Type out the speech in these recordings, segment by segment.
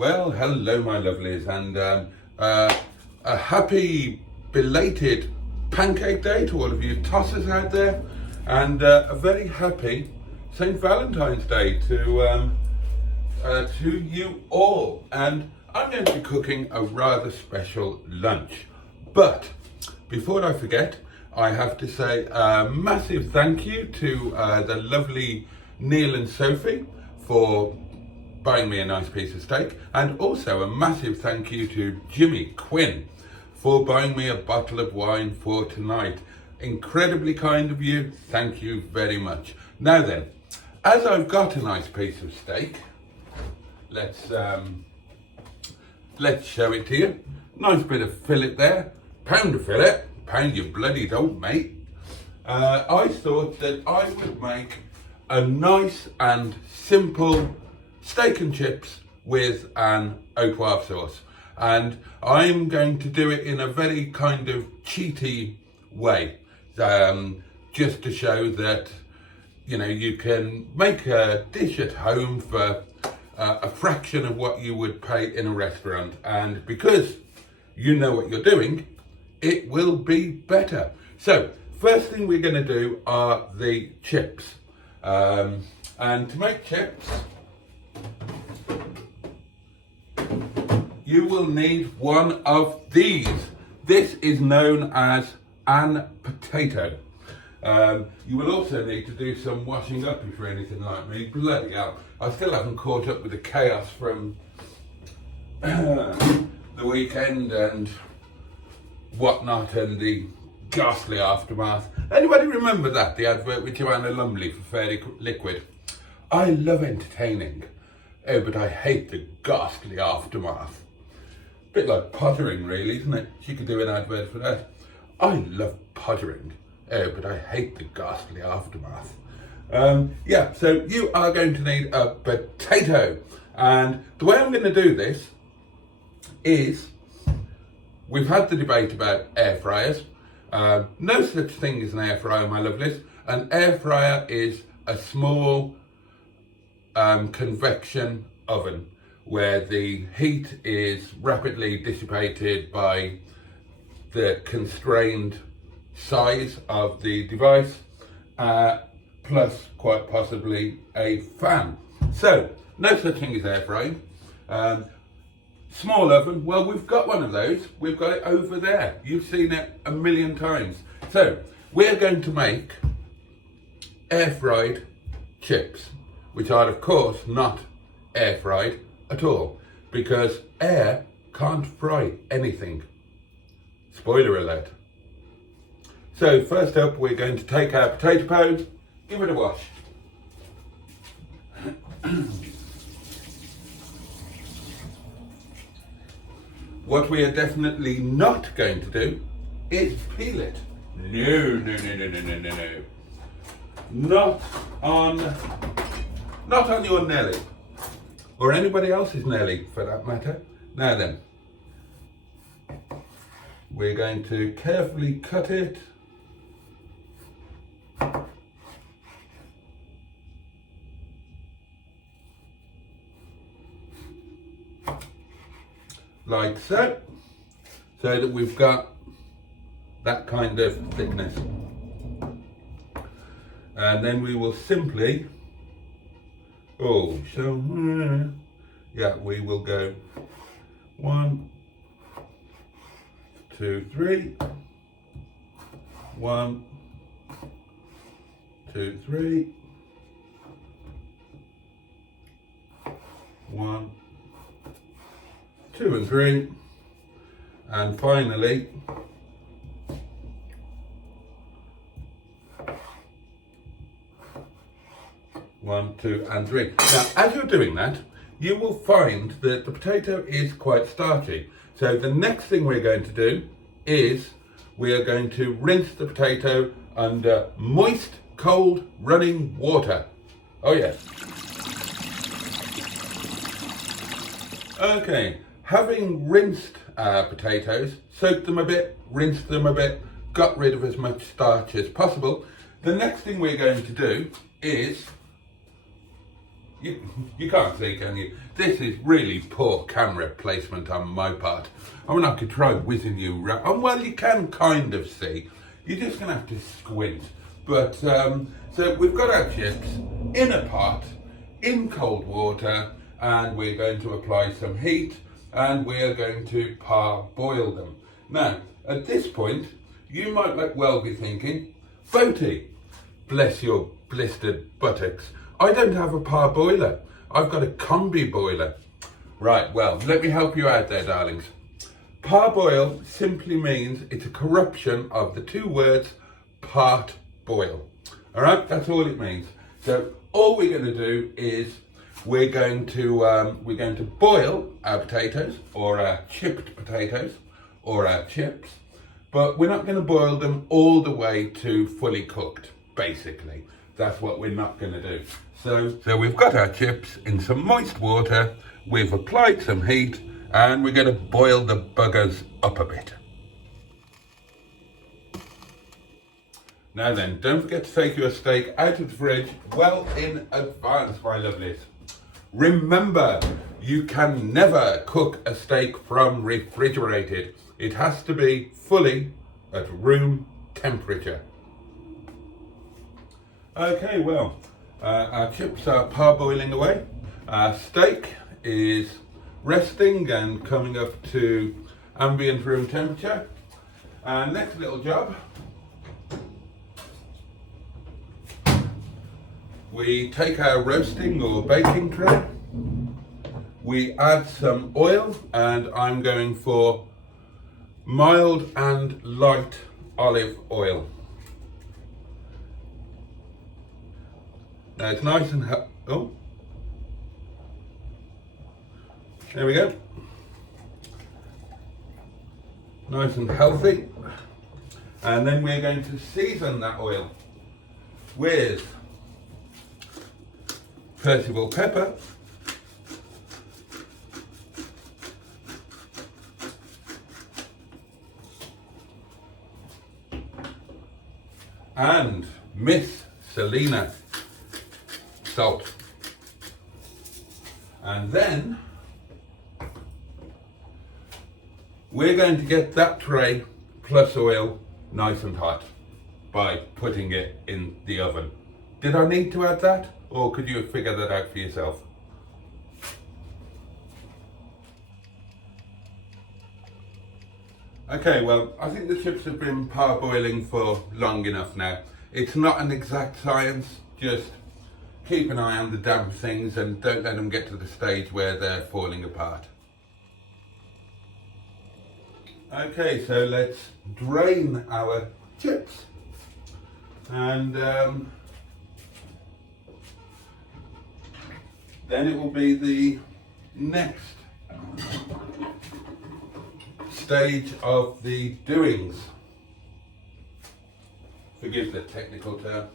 Well, hello my lovelies, and a happy belated pancake day to all of you tossers out there, and a very happy St. Valentine's Day to you all. And I'm going to be cooking a rather special lunch. But before I forget, I have to say a massive thank you to the lovely Neil and Sophie for buying me a nice piece of steak, and also a massive thank you to Jimmy Quinn for buying me a bottle of wine for tonight. Incredibly kind of you, thank you very much. Now then, as I've got a nice piece of steak, let's show it to you. Nice bit of fillet there, pound of fillet, pound you bloody don't, mate. I thought that I would make a nice and simple steak and chips with an au poivre sauce, and I'm going to do it in a very kind of cheaty way, just to show that you can make a dish at home for a fraction of what you would pay in a restaurant, and because you know what you're doing, it will be better. So first thing we're going to do are the chips, and to make chips you will need one of these. This is known as an potato. You will also need to do some washing up if you're anything like me. Bloody hell, I still haven't caught up with the chaos from the weekend and whatnot and the ghastly aftermath. Anybody remember that, the advert with Joanna Lumley for Fairy Liquid? I love entertaining, but I hate the ghastly aftermath. Bit like pottering, really, isn't it? She could do an advert for that. I love pottering, but I hate the ghastly aftermath. Yeah, so you are going to need a potato. And the way I'm going to do this is, we've had the debate about air fryers. No such thing as an air fryer, my lovelies. An air fryer is a small convection oven where the heat is rapidly dissipated by the constrained size of the device, plus quite possibly a fan. So no such thing as air frying. Small oven, well, we've got one of those. We've got it over there. You've seen it a million times. So we're going to make air fried chips, which are of course not air fried at all, because air can't fry anything. Spoiler alert. So first up, we're going to take our potato pound, give it a wash. What we are definitely not going to do is peel it. No. Not on your Nelly, or anybody else's Nelly for that matter. Now then, we're going to carefully cut it. Like so that we've got that kind of thickness. And then we will simply, we will go 1, 2, 3, 1, 2, 3, 1, 2 and 3, and finally 1, 2 and 3. Now as you're doing that, you will find that the potato is quite starchy. So the next thing we're going to do is we are going to rinse the potato under moist, cold, running water. Oh yes. Okay, having rinsed our potatoes, soaked them a bit, rinsed them a bit, got rid of as much starch as possible, the next thing we're going to do is You can't see, can you? This is really poor camera placement on my part. I mean, I could try whizzing you around. Oh, well, you can kind of see. You're just going to have to squint. But, so we've got our chips in a pot, in cold water, and we're going to apply some heat, and we're going to parboil them. Now, at this point, you might well be thinking, Boaty, bless your blistered buttocks, I don't have a parboiler. I've got a combi boiler. Right, well, let me help you out there, darlings. Parboil simply means it's a corruption of the two words part boil. All right, that's all it means. So all we're going to do is we're going to boil our potatoes, or our chipped potatoes, or our chips, but we're not going to boil them all the way to fully cooked, basically. That's what we're not going to do. So we've got our chips in some moist water, we've applied some heat, and we're going to boil the buggers up a bit. Now then, don't forget to take your steak out of the fridge well in advance, my lovelies. Remember, you can never cook a steak from refrigerated. It has to be fully at room temperature. Okay, well, our chips are parboiling away. Our steak is resting and coming up to ambient room temperature. Our next little job, we take our roasting or baking tray, we add some oil, and I'm going for mild and light olive oil. Now it's nice and oh, there we go. Nice and healthy. And then we're going to season that oil with Percival pepper, and Miss Selena salt. And then we're going to get that tray plus oil nice and hot by putting it in the oven. Did I need to add that, or could you figure that out for yourself? Okay, well, I think the chips have been parboiling for long enough now. It's not an exact science, just keep an eye on the damp things and don't let them get to the stage where they're falling apart. Okay, so let's drain our chips. And then it will be the next stage of the doings. Forgive the technical term.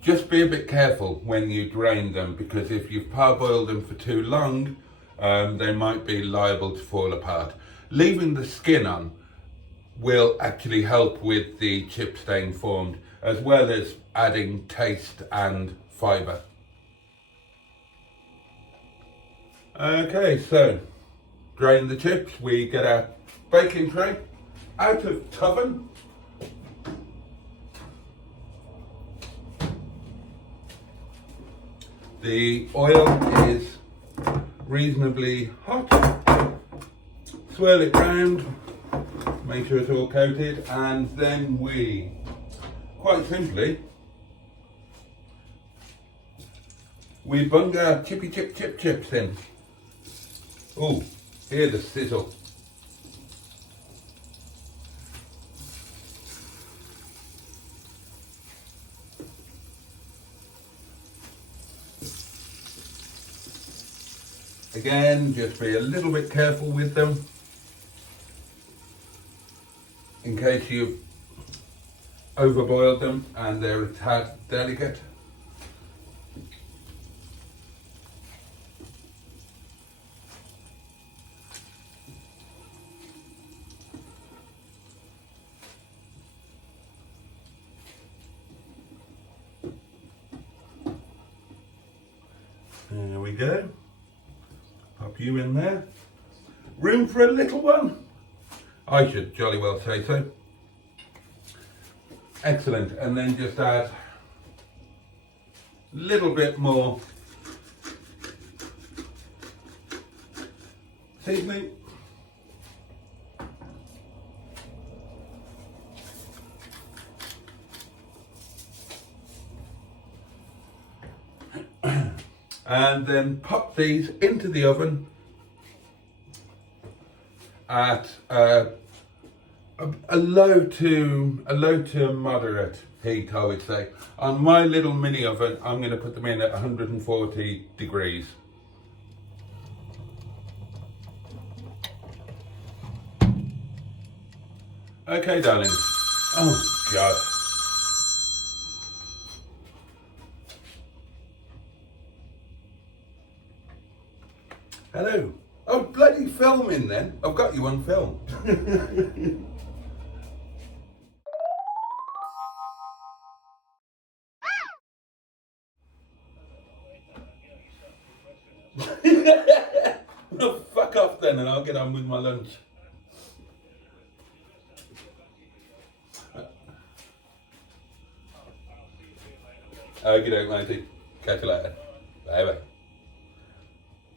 Just be a bit careful when you drain them, because if you've parboiled them for too long, they might be liable to fall apart. Leaving the skin on will actually help with the chip staying formed, as well as adding taste and fibre. Okay, so drain the chips, we get our baking tray out of oven. The oil is reasonably hot. Swirl it round, make sure it's all coated, and then we, quite simply, we bung our chippy chips in. Oh, hear the sizzle. Again, just be a little bit careful with them in case you've overboiled them and they're a tad delicate. go. Pop you in there. Room for a little one? I should jolly well say so. Excellent. And then just add a little bit more seasoning. And then pop these into the oven at a low to moderate heat, I would say. On my little mini oven, I'm going to put them in at 140 degrees. Okay, darling. Oh, God. Hello. Oh, bloody filming then. I've got you on film. Well, fuck off then and I'll get on with my lunch. Okie doke, matey. Catch you later. Bye bye.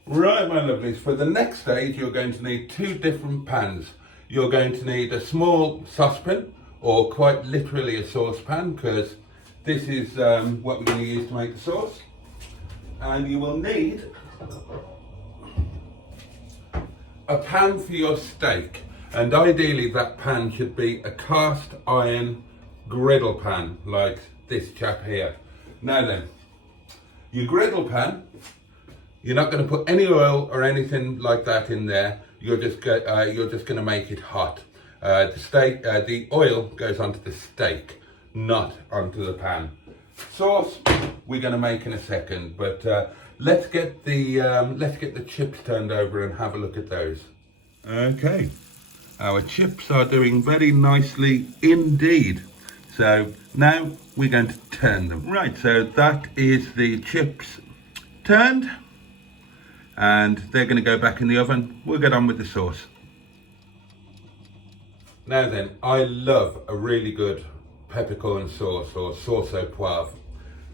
Right, my lovelies, for the next stage you're going to need two different pans. You're going to need a small saucepan, or quite literally a saucepan, because this is what we're going to use to make the sauce. And you will need a pan for your steak, and ideally that pan should be a cast iron griddle pan like this chap here. Now then, your griddle pan, you're not going to put any oil or anything like that in there. You're just going to make it hot. The oil goes onto the steak, not onto the pan. Sauce we're going to make in a second, but let's get the chips turned over and have a look at those. Okay, our chips are doing very nicely indeed. So now we're going to turn them. Right, so that is the chips turned, and they're going to go back in the oven. We'll get on with the sauce. Now then, I love a really good peppercorn sauce or sauce au poivre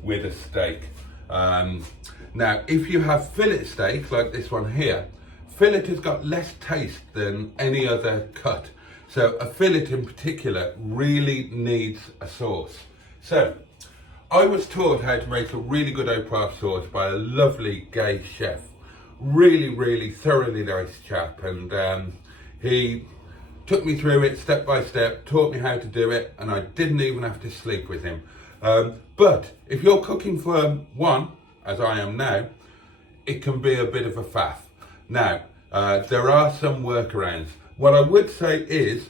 with a steak. Now, if you have fillet steak like this one here, fillet has got less taste than any other cut. So a fillet in particular really needs a sauce. So I was taught how to make a really good au poivre sauce by a lovely gay chef. Really thoroughly nice chap, and he took me through it step by step, taught me how to do it, and I didn't even have to sleep with him. But if you're cooking for one, as I am now, it can be a bit of a faff. Now, there are some workarounds. What I would say is,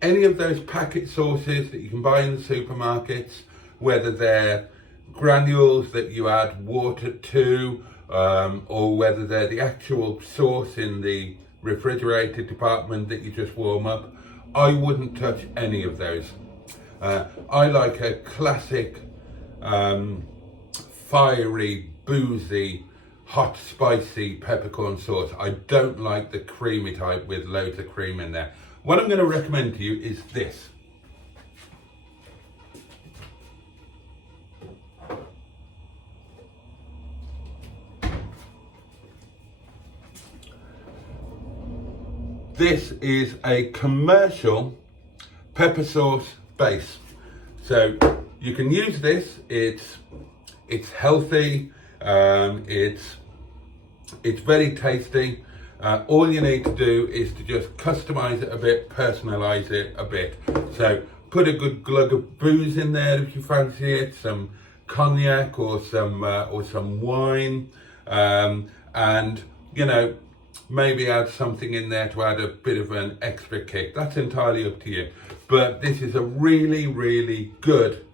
any of those packet sauces that you can buy in the supermarkets, whether they're granules that you add water to, or whether they're the actual sauce in the refrigerated department that you just warm up, I wouldn't touch any of those. I like a classic, fiery, boozy, hot, spicy peppercorn sauce. I don't like the creamy type with loads of cream in there. What I'm going to recommend to you is this. This is a commercial pepper sauce base. So you can use this. It's healthy. It's very tasty. All you need to do is to just customize it a bit, personalize it a bit. So put a good glug of booze in there if you fancy it, some cognac or some wine, and you know, maybe add something in there to add a bit of an extra kick. That's entirely up to you. But this is a really good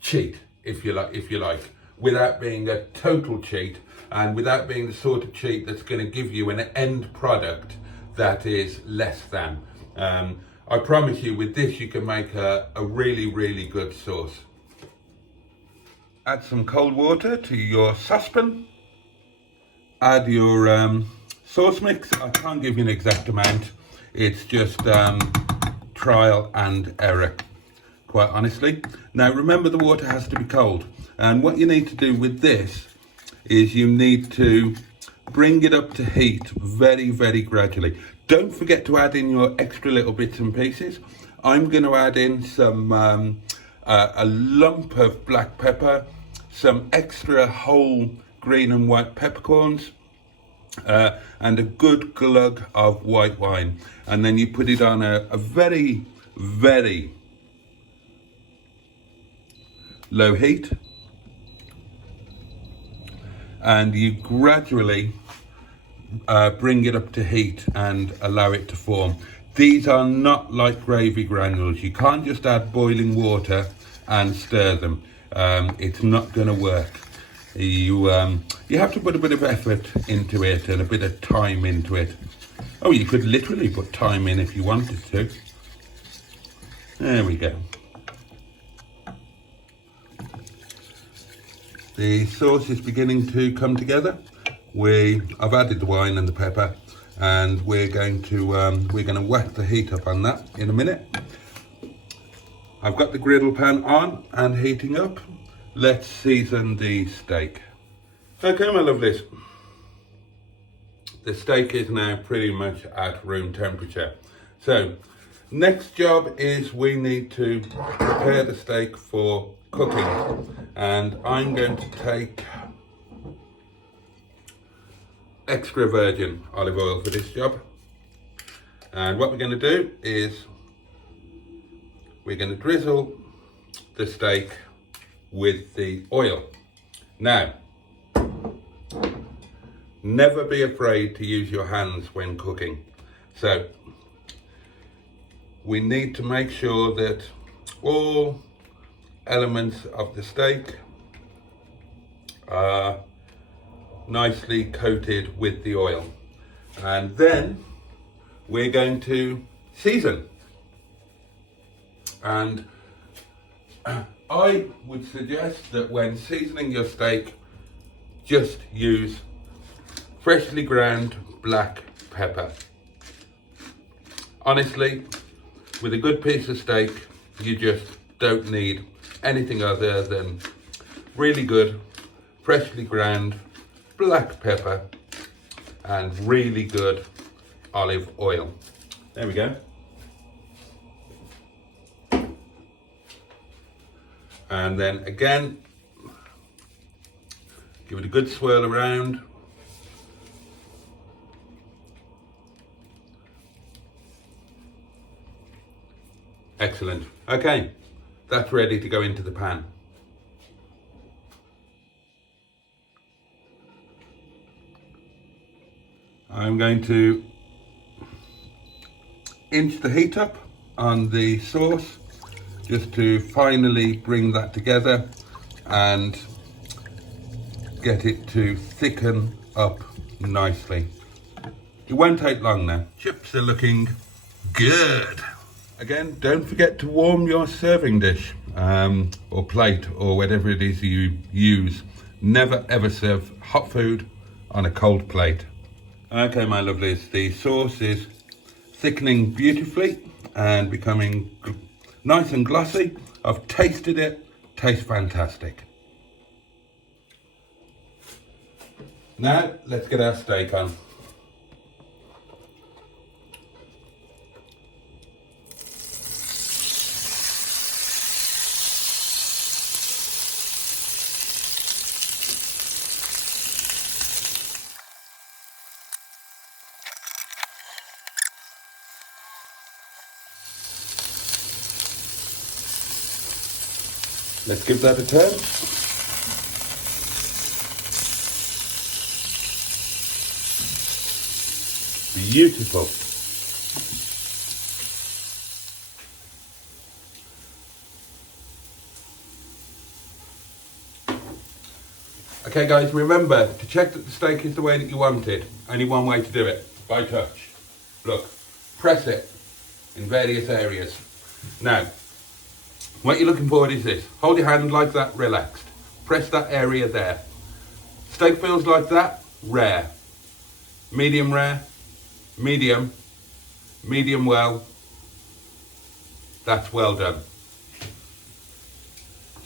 cheat, if you like, without being a total cheat, and without being the sort of cheat that's going to give you an end product that is less than. I promise you, with this you can make a really good sauce. add some cold water to your saucepan. Add your sauce mix. I can't give you an exact amount. It's just trial and error, quite honestly. Now remember, the water has to be cold. And what you need to do with this is you need to bring it up to heat very, very gradually. Don't forget to add in your extra little bits and pieces. I'm going to add in some a lump of black pepper, some extra whole green and white peppercorns, and a good glug of white wine. And then you put it on a very, very low heat, and you gradually bring it up to heat and allow it to form. These are not like gravy granules. You can't just add boiling water and stir them. It's not going to work. You have to put a bit of effort into it and a bit of time into it. Oh, you could literally put time in if you wanted to. There we go. The sauce is beginning to come together. I've added the wine and the pepper, and we're going to whack the heat up on that in a minute. I've got the griddle pan on and heating up. Let's season the steak. Okay, my lovelies. The steak is now pretty much at room temperature. So, next job is we need to prepare the steak for cooking. And I'm going to take extra virgin olive oil for this job. And what we're going to do is we're going to drizzle the steak with the oil. Now, never be afraid to use your hands when cooking. So we need to make sure that all elements of the steak are nicely coated with the oil, and then we're going to season. And I would suggest that when seasoning your steak, just use freshly ground black pepper. Honestly, with a good piece of steak, you just don't need anything other than really good freshly ground black pepper and really good olive oil. There we go. And then again, give it a good swirl around. Excellent. Okay, that's ready to go into the pan. I'm going to inch the heat up on the sauce just to finally bring that together and get it to thicken up nicely. It won't take long now. Chips are looking good. Again, don't forget to warm your serving dish or plate or whatever it is you use. Never ever serve hot food on a cold plate. Okay, my lovelies, the sauce is thickening beautifully and becoming nice and glossy. I've tasted it, tastes fantastic. Now, let's get our steak on. Let's give that a turn. Beautiful. Okay guys, remember to check that the steak is the way that you want it. Only one way to do it, by touch. Look, press it in various areas. Now, what you're looking for is this. Hold your hand like that, relaxed. Press that area there. Steak feels like that, rare. Medium rare, medium, medium well. That's well done.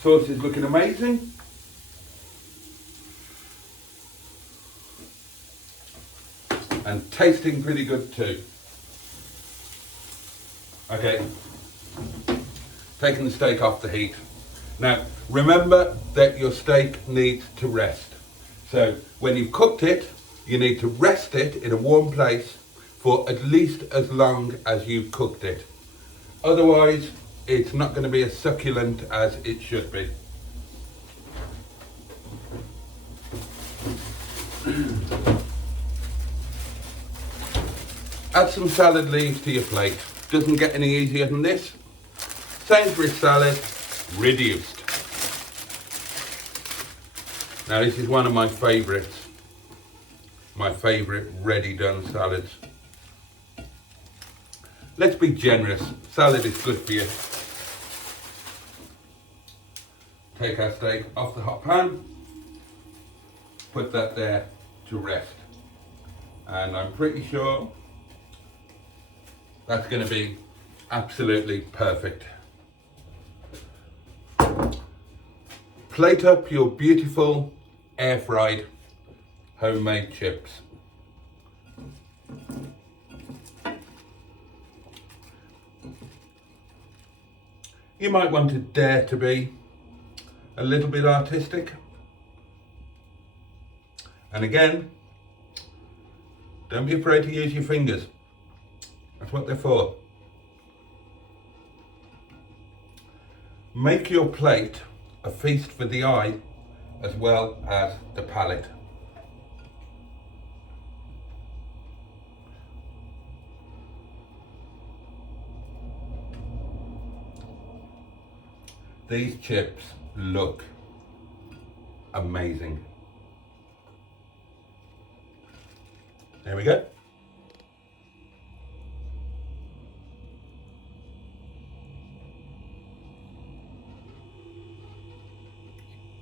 Sauce is looking amazing. And tasting pretty good too. Okay, taking the steak off the heat. Now, remember that your steak needs to rest. So when you've cooked it, you need to rest it in a warm place for at least as long as you've cooked it. Otherwise, it's not going to be as succulent as it should be. Add some salad leaves to your plate. Doesn't get any easier than this. Sainsbury's salad, reduced. Now this is one of my favourites. My favourite ready done salads. Let's be generous. Salad is good for you. Take our steak off the hot pan. Put that there to rest. And I'm pretty sure that's going to be absolutely perfect. Plate up your beautiful air-fried homemade chips. You might want to dare to be a little bit artistic. And again, don't be afraid to use your fingers. That's what they're for. Make your plate a feast for the eye as well as the palate. These chips look amazing. There we go.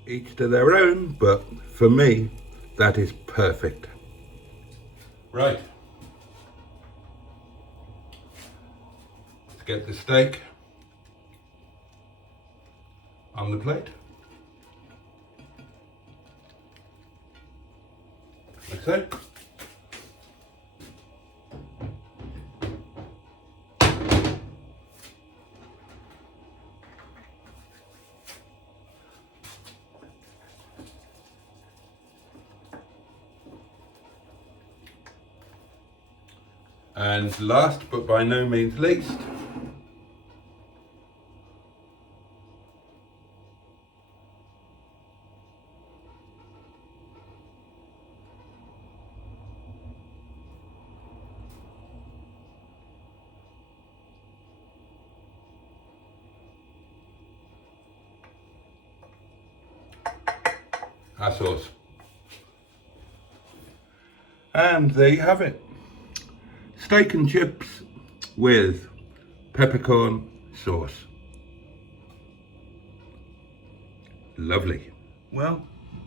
Each to their own, but for me, that is perfect. Right. Let's get the steak on the plate. Like so. And last but by no means least, our sauce. And there you have it. Steak and chips with peppercorn sauce. Lovely. Well,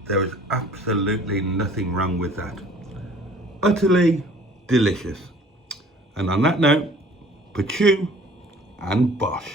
there is absolutely nothing wrong with that. Utterly delicious. And on that note, pachu and bosh.